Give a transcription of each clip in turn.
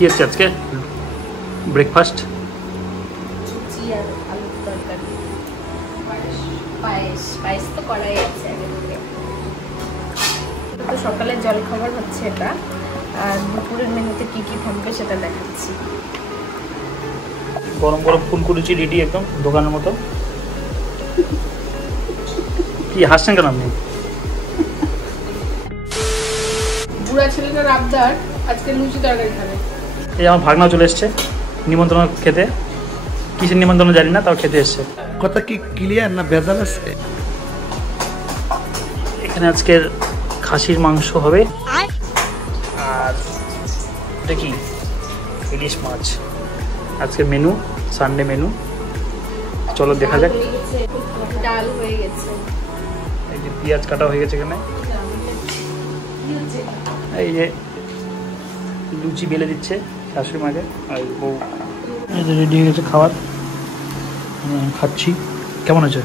কি আছে আজকে ব্রেকফাস্ট? লুচি আর আলুর তরকারি, পায়েস তো করাই আছে আগে থেকে। তো সকালের জলখাবার হচ্ছে এটা, আর দুপুরের মেনুতে কি কি থাকবে সেটা দেখাচ্ছি। গরম গরম ফুলকুচি রেডি একদম দোকানের মতো। কি হাসছেন কেন আপনি? বুড়া ছেলেটার আবদার আজকে লুচি তরকারি খাবে। এই আমার ভাগনা চলে এসছে নিমন্ত্রণ খেতে, কিসের নিমন্ত্রণ জানি না, তাও খেতে এসছে। কথা কি ক্লিয়ার না ভেজাল আছে? এখানে আজকের খাসির মাংস হবে, আর এটা কি ইলিশ মাছ আজকের মেনু, সানডে মেনু। চলো দেখা যাক। ডাল হয়ে গেছে, এই যে পেঁয়াজ কাটা হয়ে গেছে এখানে, এই যে লুচি বেলে দিচ্ছে শাশুড়ি মাকে, আর বউ এই যে রেডি হয়ে গেছে খাবার। খাচ্ছি। কেমন আছে?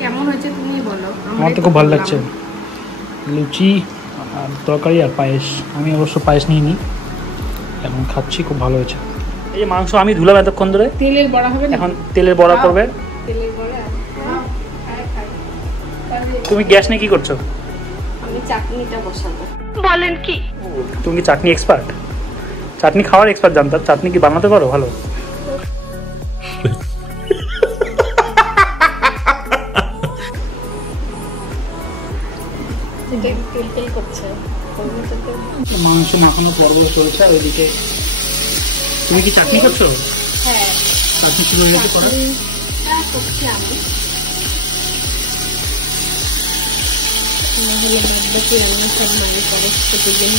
কেমন হয়েছে তুমি বলো। আমার তো খুব ভালো লাগছে, লুচি আর তরকারি আর পায়েস। আমি অবশ্য পায়েস নিইনি, এখন খাচ্ছি, খুব ভালো হয়েছে। এই যে মাংস আমি ধুলাম এতক্ষণ ধরে, তেলের বড়া হবে, এখন তেলের বড়া করবে। তেলের বড়া। তুমি গ্যাস নিয়ে কি করছো? আমি চাটনিটা বসাবো। বলেন কি? তুমি কি চাটনি এক্সপার্ট? চাটনি খাওয়ার এক্সপার্ট জানতাম, চাটনি কি বানাতে পারো ভালো? মাংস মাখানো পর্ব চলছে, আর ওইদিকে তুমি কি চাটনি করছো? হ্যাঁ, চাটনি শুরু হয়ে গেছে করা। করছি আমি। নাহলে বাদ বাকি রান্না সব মানে করে প্রতিদিন।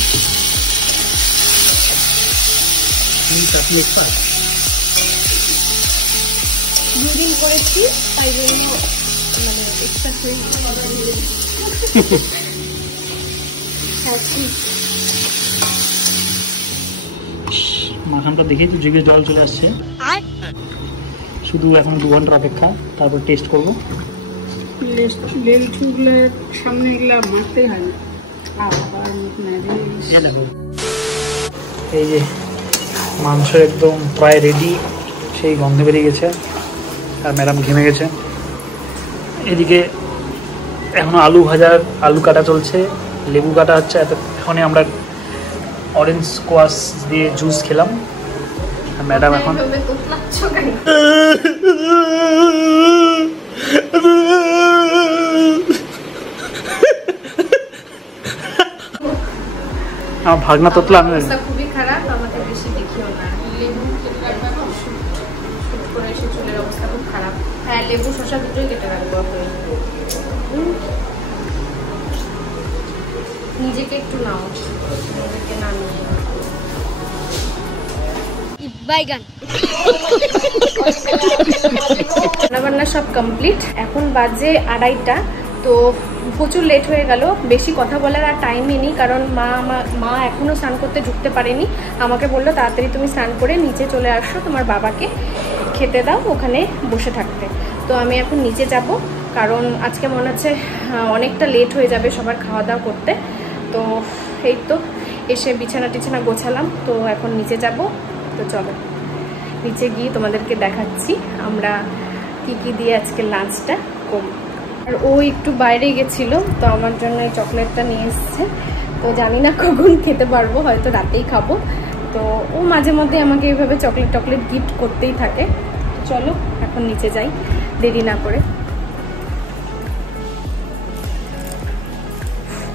তুমি চাটনি এক্সপার্ট? দুদিন করেছি, তাই জন্য মানে এক্সপার্ট হয়ে মাখানটা দেখেই তো জিভে জল চলে আসছে। শুধু এখন 2 ঘন্টার অপেক্ষা, তারপর টেস্ট করবো। সামনে এগুলা মারতেই হয় না। এই যে মাংস একদম প্রায় রেডি, সেই গন্ধ বেরিয়ে গেছে, আর ম্যাডাম ঘেমে গেছে। এদিকে এখনো আলু ভাজা, আলু কাটা চলছে, লেবু কাটা হচ্ছে। এখনই আমরা অরেঞ্জ স্কোয়াশ দিয়ে জুস খেলাম, আর ম্যাডাম এখন আমার ভাগনা তোতলা। খুবই খারাপ, আমাকে বেশি দেখিও না। লেবু কেটে রাখবো, শুট করে এসে চুলের অবস্থা খুব খারাপ। হ্যাঁ, লেবু শসা দুটোই কেটে রাখবো। নিজেকে একটু নাও, নিজেকে না নিয়ে রান্নাবান্না সব কমপ্লিট। এখন বাজে 2:30টা। তো প্রচুর লেট হয়ে গেল, বেশি কথা বলার আর টাইমই নেই, কারণ মা এখনও স্নান করতে ঢুকতে পারেনি। আমাকে বললো তাড়াতাড়ি তুমি স্নান করে নিচে চলে আসো, তোমার বাবাকে খেতে দাও, ওখানে বসে থাকতে। তো আমি এখন নিচে যাব, কারণ আজকে মনে হচ্ছে অনেকটা লেট হয়ে যাবে সবার খাওয়া দাওয়া করতে। তো এই তো এসে বিছানা টিছানা গোছালাম, তো এখন নিচে যাব। তো চলো নিচে গিয়ে তোমাদেরকে দেখাচ্ছি আমরা কি কি দিয়ে আজকে লাঞ্চটা করব। আর ও একটু বাইরে গেছিলো, তো আমার জন্য এই চকলেটটা নিয়ে এসছে। তো জানি না কখন খেতে পারবো, হয়তো রাতেই খাবো। তো ও মাঝে মধ্যে আমাকে এইভাবে চকলেট গিফট করতেই থাকে। চলো এখন নিচে যাই দেরি না করে।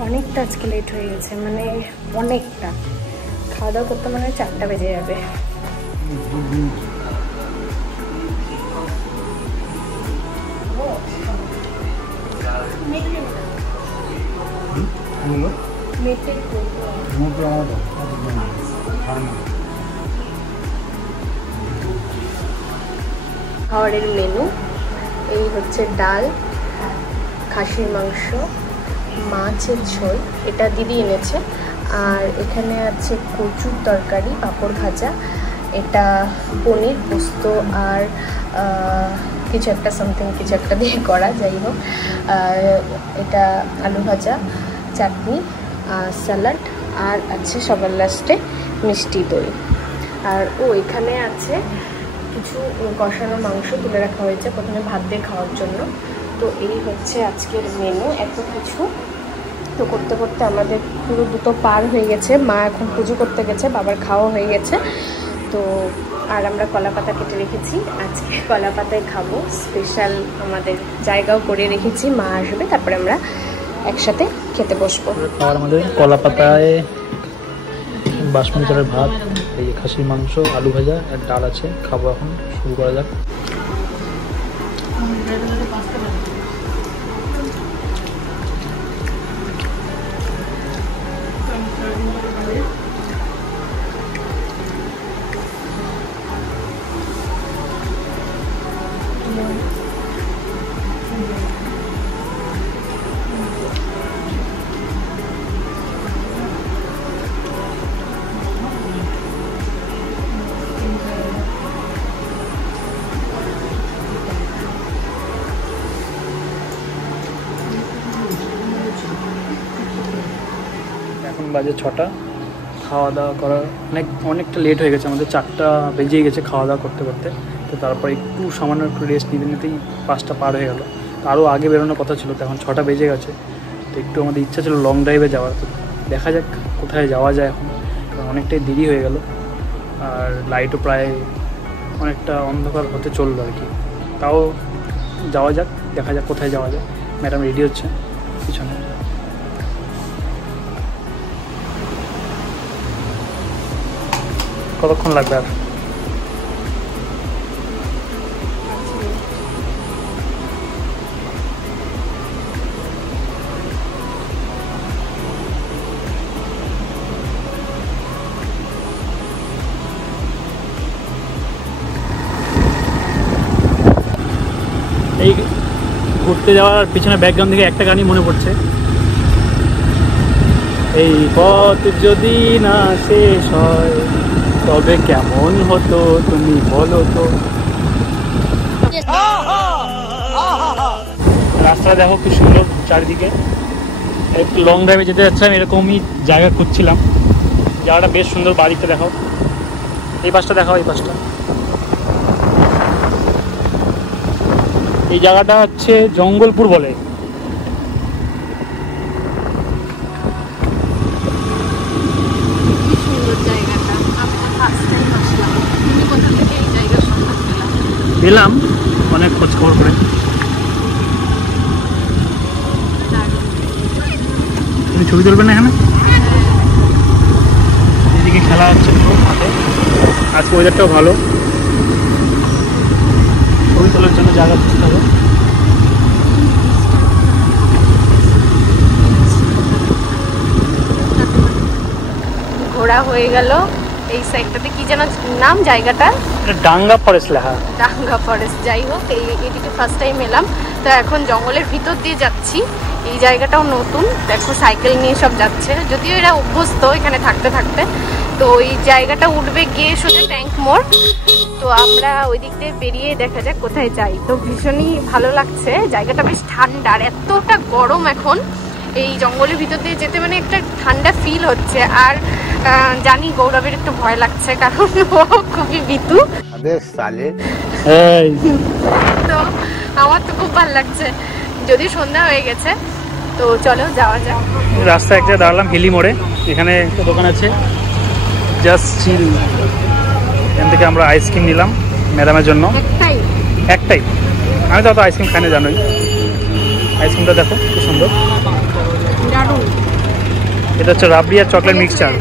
অনেকটা আজকে লেট হয়ে গেছে, মানে অনেকটা। খাওয়া দাওয়া করতে মনে হয় 4টা বেজে যাবে। খাবারের মেনু এই হচ্ছে: ডাল, খাসির মাংস, মাছের ঝোল, এটা দিদি এনেছে, আর এখানে আছে কচুর তরকারি, পাঁপড় ভাজা, এটা পনির, পোস্ত আর কিছু একটা সামথিং কিছু একটা দিয়ে করা, যাই হোক। আর এটা আলু ভাজা, চাটনি, স্যালাড, আর আছে সবার লাস্টে মিষ্টি দই। আর এখানে আছে কিছু কষানো মাংস তুলে রাখা হয়েছে প্রথমে ভাত দিয়ে খাওয়ার জন্য। তো এই হচ্ছে আজকের মেনু, এত কিছু। তো করতে করতে আমাদের পুরো 2টো পার হয়ে গেছে। মা এখন পুজো করতে গেছে, বাবার খাওয়া হয়ে গেছে। তো আর আমরা কলা পাতা কেটে রেখেছি, আজকে কলা পাতায় খাবো। স্পেশাল আমাদের জায়গাও করে রেখেছি, মা আসবে তারপরে আমরা একসাথে খেতে বসবো। খাবার আমাদের কলা পাতায় বাসমতি চালের ভাত, এই যে খাসির মাংস, আলু ভাজা আর ডাল আছে। খাবো, এখন শুরু করা যাক। এখন বাজে 6টা। খাওয়া দাওয়া করার অনেকটা লেট হয়ে গেছে আমাদের, 4টা বেজেই গেছে খাওয়া দাওয়া করতে করতে। তো তারপর একটু সামান্য একটু রেস্ট নিতে নিতেই 5টা পার হয়ে গেল। তো আরও আগে বেরোনোর কথা ছিল, তো এখন 6টা বেজে গেছে। তো একটু আমাদের ইচ্ছা ছিল লং ড্রাইভে যাওয়ার। তো দেখা যাক কোথায় যাওয়া যায় এখন, কারণ অনেকটাই দেরি হয়ে গেল আর লাইটও প্রায় অনেকটা অন্ধকার হতে চললো আর কি। তাও যাওয়া যাক, দেখা যাক কোথায় যাওয়া যায়। ম্যাডাম রেডি হচ্ছে পিছনে। কতক্ষণ লাগবে আর? এই ঘুরতে যাওয়ার পিছনে ব্যাকগ্রাউন্ড থেকে একটা গানই মনে পড়ছে, এই পথ যদি না শেষ হয় তবে কেমন হতো তুমি বলো তো। রাস্তাটা দেখো কি সুন্দর চারিদিকে। একটু লং ড্রাইভে যেতে যাচ্ছিলাম, এরকমই জায়গা খুঁজছিলাম। জায়গাটা বেশ সুন্দর, বাড়িতে দেখাও, এই পাশটা দেখাও, এই পাশটা। এই জায়গাটা হচ্ছে জঙ্গলপুর বলে। পেলাম অনেক খোঁজ খবর করে। তুমি ছবি তুলবেন না এখানে? এদিকে খেলা হচ্ছে মাঠে, আজকে ওয়েদারটাও ভালো, ছবি তোলার জন্য জায়গা খুঁজতে হবে। ঘোরা হয়ে গেল। এই সাইডটাতে কি যেন নাম জায়গাটা? ডাঙ্গা ফরেস্ট লেখা। ডাঙ্গা ফরেস্ট, যাই হোক এইদিকে ফার্স্ট টাইম এলাম। তো এখন জঙ্গলের ভিতর দিয়ে যাচ্ছি। এই জায়গাটাও নতুন, দেখো সাইকেল নিয়ে সব যাচ্ছে, যদিও এরা অভ্যস্ত এখানে থাকতে থাকতে। তো এই জায়গাটা উঠবে গিয়ে সোজা ট্যাঙ্ক মোড়। তো আমরা ওই দিক দিয়ে বেরিয়ে দেখা যাক কোথায় যাই। তো ভীষণই ভালো লাগছে, জায়গাটা বেশ ঠান্ডা, আর এতটা গরম এখন এই জঙ্গলের ভিতর দিয়ে যেতে, মানে একটা ঠান্ডা ফিল হচ্ছে। আর জানি গৌরবের একটু ভয় লাগছে, কারণ ও খুবই ভীতু। তো আমার তো খুব ভালো লাগছে, যদি সন্ধ্যা হয়ে গেছে। তো চলো যাওয়া যাক। রাস্তায় একটা দাঁড়ালাম হিলি মোড়ে, এখানে একটা দোকান আছে জাস্ট চিল। এখান থেকে আমরা আইসক্রিম নিলাম ম্যাডামের জন্য। একটাই, আমি তো অত আইসক্রিম খাই না জানোই। আইসক্রিমটা দেখো খুব সুন্দর, এটা হচ্ছে রাবড়ি আর চকলেট মিক্সচার।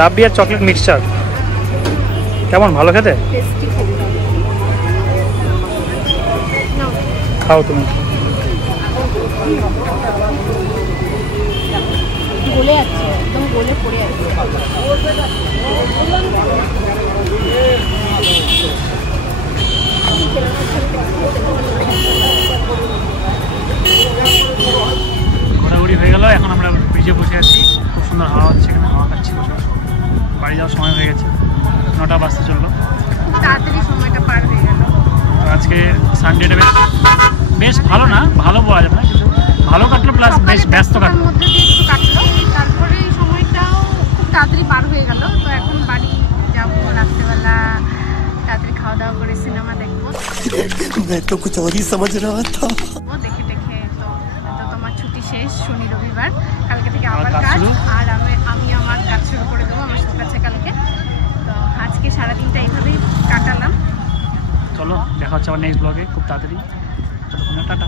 রাবড়ি আর চকলেট মিক্সচার কেমন, ভালো খেতে? খাও তুমি। গলে যাচ্ছে, একদম গলে পড়ে যাচ্ছে। ঘোরাঘুরি হয়ে গেল, এখন আমরা ব্রিজে বসে আছি। খুব সুন্দর হাওয়া হচ্ছে এখানে, হাওয়া খাচ্ছি বসে বসে। বাড়ি যাওয়ার সময় হয়ে গেছে, 9টা বাজতে চললো। তাড়াতাড়ি সময়টা পার হয়ে গেল। আজকে সানডেটা বেশ ভালো না, ভালো বলা যাবে না, কিন্তু ভালো কাটলো, প্লাস বেশ ব্যস্ত কাটলো। মধ্যে দিয়ে একটু কাটলো, তারপরে এই সময়টাও খুব তাড়াতাড়ি পার হয়ে গেল। তো এখন বাড়ি যাবো, রাত্রেবেলা তাড়াতাড়ি খাওয়া দাওয়া করে সিনেমা দেখবো। দেখে দেখে তো তোমার ছুটি শেষ, শনি রবিবার, কালকে থেকে আবার কাজ। আর আমি আমার কাজ শুরু করে দেবো, আমার সাথে কাছে কালকে। তো আজকে সারাদিনটা এইভাবেই কাটালাম। চলো দেখা হচ্ছে আমার নেক্সট ব্লগে খুব তাড়াতাড়ি। ততক্ষণে টাটা।